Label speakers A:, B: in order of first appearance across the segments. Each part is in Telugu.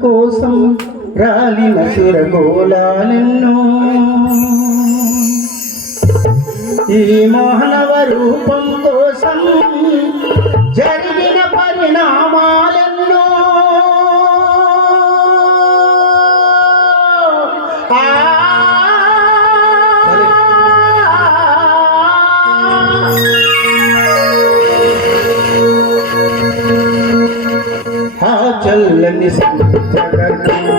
A: కోసం రాలిన సురగోలాలెన్నో ఈ మానవ రూపం కోసం జరిగిన పరిణామాలు Jagat, Jagat, Jagat,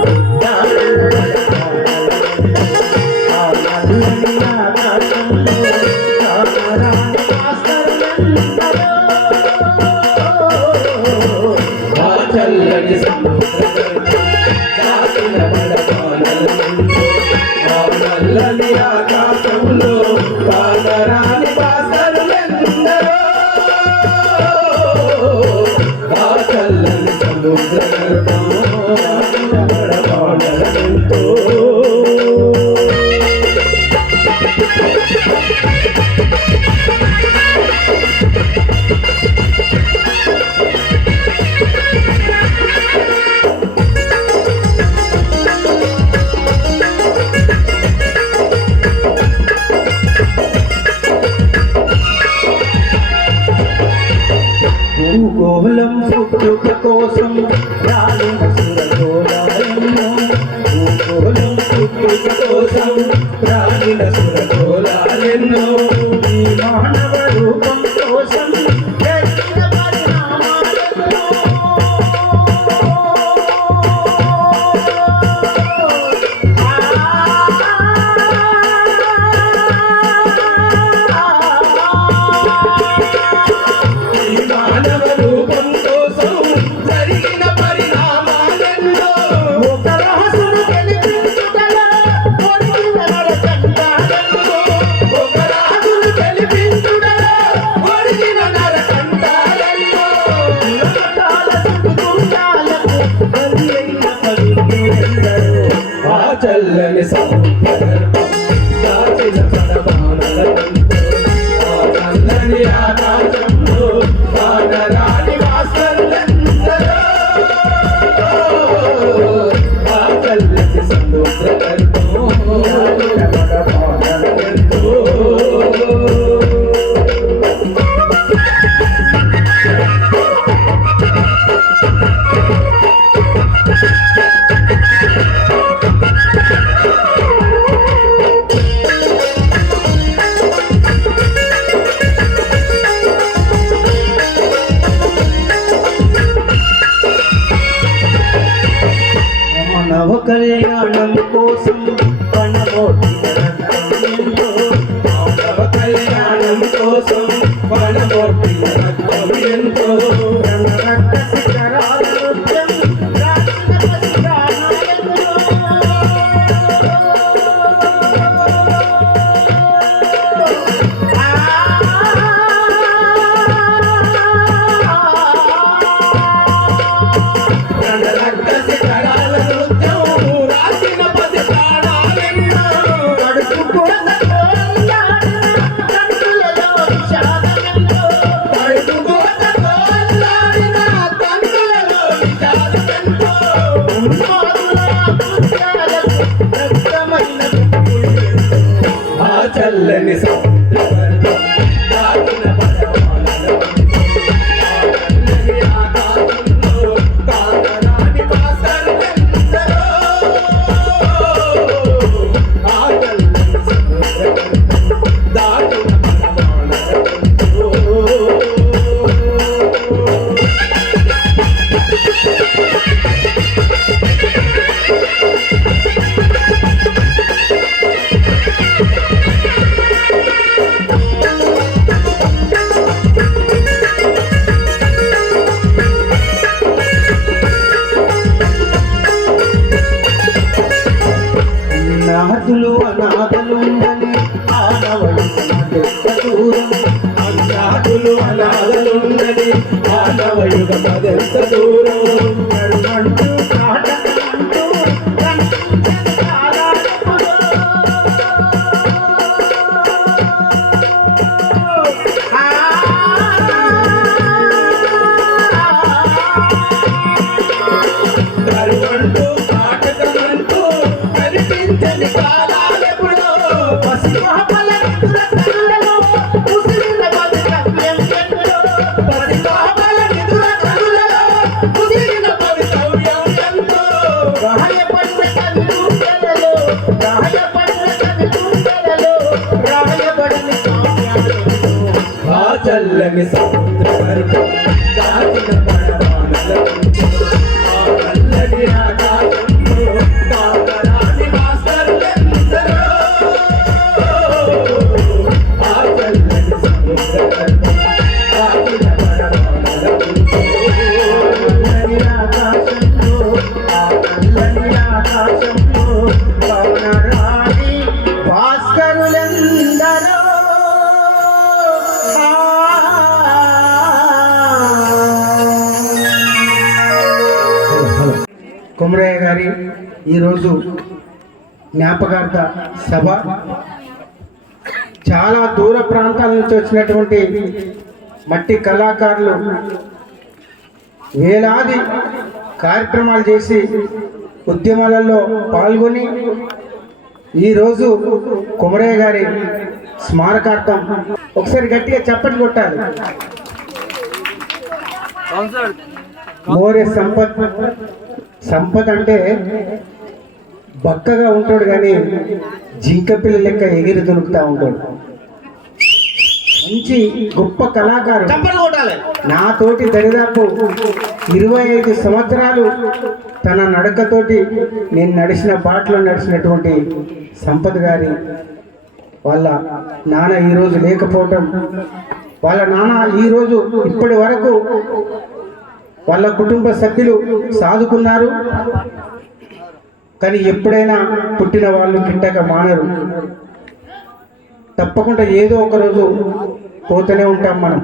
A: అనాథులు అనాథలు అని దూరం. అనాథులు అనాథలు ఉండని మానవయుగ దూరం. let me see. గారి ఈరోజు జ్ఞాపకార్థ సభ. చాలా దూర ప్రాంతాల నుంచి వచ్చినటువంటి మట్టి కళాకారులు వేలాది కార్యక్రమాలు చేసి ఉద్యమాలలో పాల్గొని ఈరోజు కుమరయ్య గారి స్మారకార్థం ఒకసారి గట్టిగా చప్పటి కొట్టాలి మోరే సంపత్ సంపత్ అంటే బక్కగా ఉంటాడు కానీ జింక పిల్ల లెక్క ఎగిరి దొరుకుతా ఉంటాడు. మంచి గొప్ప కళాకారుడు. నాతోటి దరిదాపు ఇరవై ఐదు సంవత్సరాలు తన నడకతోటి నేను నడిచిన బాటలో నడిచినటువంటి సంపత్ గారి వాళ్ళ నాన్న ఈరోజు లేకపోవటం వాళ్ళ నాన్న ఈరోజు ఇప్పటి వరకు వాళ్ళ కుటుంబ సభ్యులు సాదుకున్నారు కానీ ఎప్పుడైనా పుట్టిన వాళ్ళు గిట్టక మానరు. తప్పకుండా ఏదో ఒకరోజు పోతూనే ఉంటాం మనం.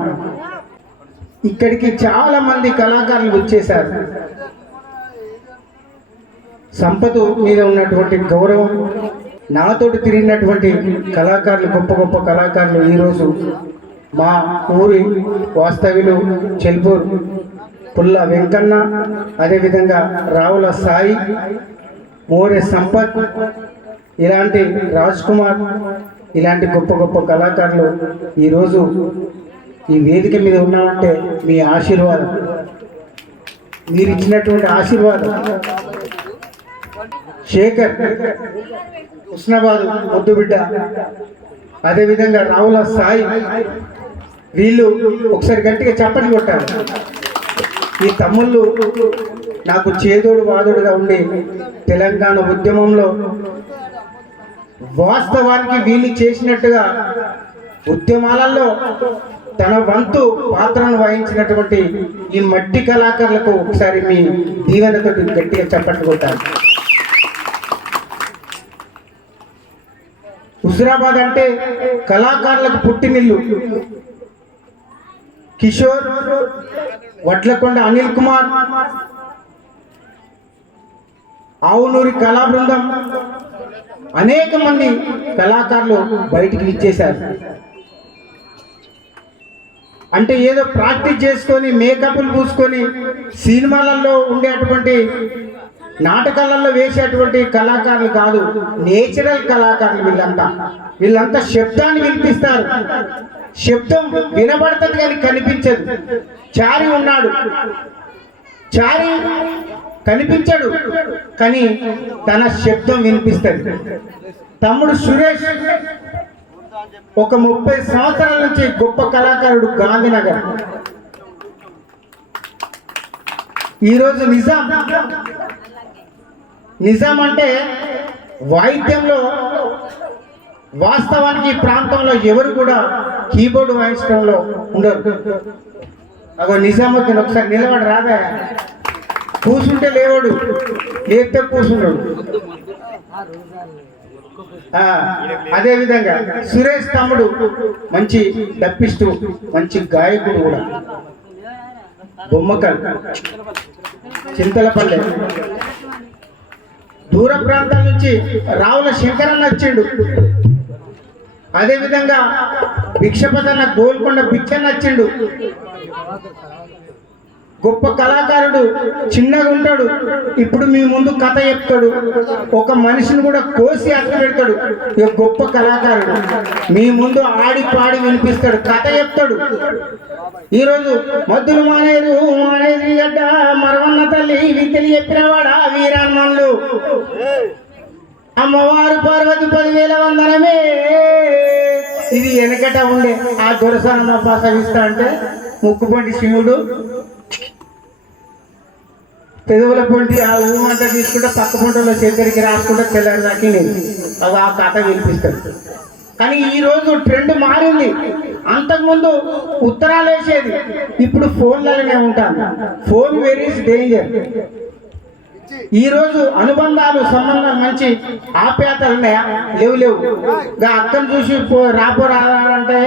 A: ఇక్కడికి చాలా మంది కళాకారులు వచ్చేసారు సంపద మీద ఉన్నటువంటి గౌరవం నాతోటి తిరిగినటువంటి కళాకారులు గొప్ప గొప్ప కళాకారులు ఈరోజు మా ఊరి వాస్తవ్యులు చెల్పూరు పుల్ల వెంకన్న అదేవిధంగా రావుల సాయి మోరే సంపత్ ఇలాంటి రాజ్ కుమార్ ఇలాంటి గొప్ప గొప్ప కళాకారులు ఈరోజు ఈ వేదిక మీద ఉన్నామంటే మీ ఆశీర్వాదం. మీరు ఇచ్చినటువంటి ఆశీర్వాదం. శేఖర్
B: హుస్నాబాద్ ముద్దుబిడ్డ
A: అదేవిధంగా రావుల సాయి వీళ్ళు ఒకసారి గట్టిగా చప్పట్లు కొట్టారు ఈ తమ్ముళ్ళు నాకు చేదోడు వాదుడుగా ఉండి తెలంగాణ ఉద్యమంలో వాస్తవానికి వీళ్ళు చేసినట్టుగా ఉద్యమాలలో తన వంతు పాత్రను వహించినటువంటి ఈ మట్టి కళాకారులకు ఒకసారి మీ దీవెనతో గట్టిగా చెప్పట్టుకుంటాను హుజరాబాద్ అంటే కళాకారులకు పుట్టినిల్లు. కిషోర్ వడ్లకొండ అనిల్ కుమార్. ఆవునూరి కళా బృందం. అనేక మంది కళాకారులు బయటికి ఇచ్చేశారు అంటే ఏదో ప్రాక్టీస్ చేసుకొని మేకప్లు పూసుకొని సినిమాలలో ఉండేటువంటి నాటకాలలో వేసేటువంటి కళాకారులు కాదు నేచురల్ కళాకారులు వీళ్ళంతా. వీళ్ళంతా శబ్దాన్ని వినిపిస్తారు. శబ్దం వినబడుతుంది కానీ కనిపించదు. చారి ఉన్నాడు. చారి కనిపించడు కానీ తన శబ్దం వినిపిస్తుంది.
B: తమ్ముడు సురేష్
A: ఒక ముప్పై సంవత్సరాల నుంచి గొప్ప కళాకారుడు గాంధీనగర్. ఈరోజు నిజాం. నిజాం అంటే వాయిద్యంలో వాస్తవానికి ఈ ప్రాంతంలో ఎవరు కూడా కీబోర్డ్ వాయించడంలో ఉండరు. అగో నిజాముద్దీన్ ఒకసారి నిలబడి రాదా కూర్చుంటే లేవాడు. లేపితే కూర్చున్నాడు ఆ, అదే విధంగా సురేష్ తమ్ముడు మంచి డప్పిస్తూ మంచి గాయకుడు కూడా. బొమ్మకల్ చింతలపల్లె. దూర ప్రాంతాల నుంచి రావుల శంకరన్న వచ్చిండు. అదే విధంగా గోల్కొండ పిక్చర్ నచ్చిండు. గొప్ప కళాకారుడు చిన్నగా ఉంటాడు. ఇప్పుడు మీ ముందు కథ చెప్తాడు. ఒక మనిషిని కూడా కోసి అతను పెడతాడు. ఇక గొప్ప కళాకారుడు. మీ ముందు ఆడి పాడి వినిపిస్తాడు. కథ చెప్తాడు. ఈరోజు మద్దులు మానేరు మానేది గడ్డ మరవన్న తల్లి విద్యలు చెప్పినవాడా వీరాన్మన్లు. అమ్మవారు పార్వతి పదివేల వందనమే. ఇది వెనకట ఉండే ఆ దొరసానమ్మ ప్రసవిస్తా అంటే? ముక్కుపంటి శివుడు పెదవుల పొంటి ఆ ఊమంట తీసుకుంటే పక్క పొంటలో చేద్దరికి రాసుకుంటే తెల్లారి దాకి అవి ఆ కథ వినిపిస్తాడు కానీ ఈ రోజు ట్రెండ్ మారింది. అంతకుముందు ఉత్తరాలు వేసేది. ఇప్పుడు ఫోన్లలోనే ఉంటాను. Phone varies danger. ఈ రోజు అనుబంధాలు సంబంధం మంచి ఆప్యాతలు ఉన్నాయా లేవు లేవు. గా అక్కను చూసి పో రాపో రాదంటే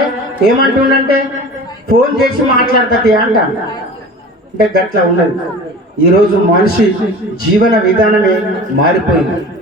A: ఏమంటుండంటే ఫోన్ చేసి మాట్లాడతది అంట. అంటే గట్ల ఉన్నది. ఈరోజు మనిషి జీవన విధానమే మారిపోయింది.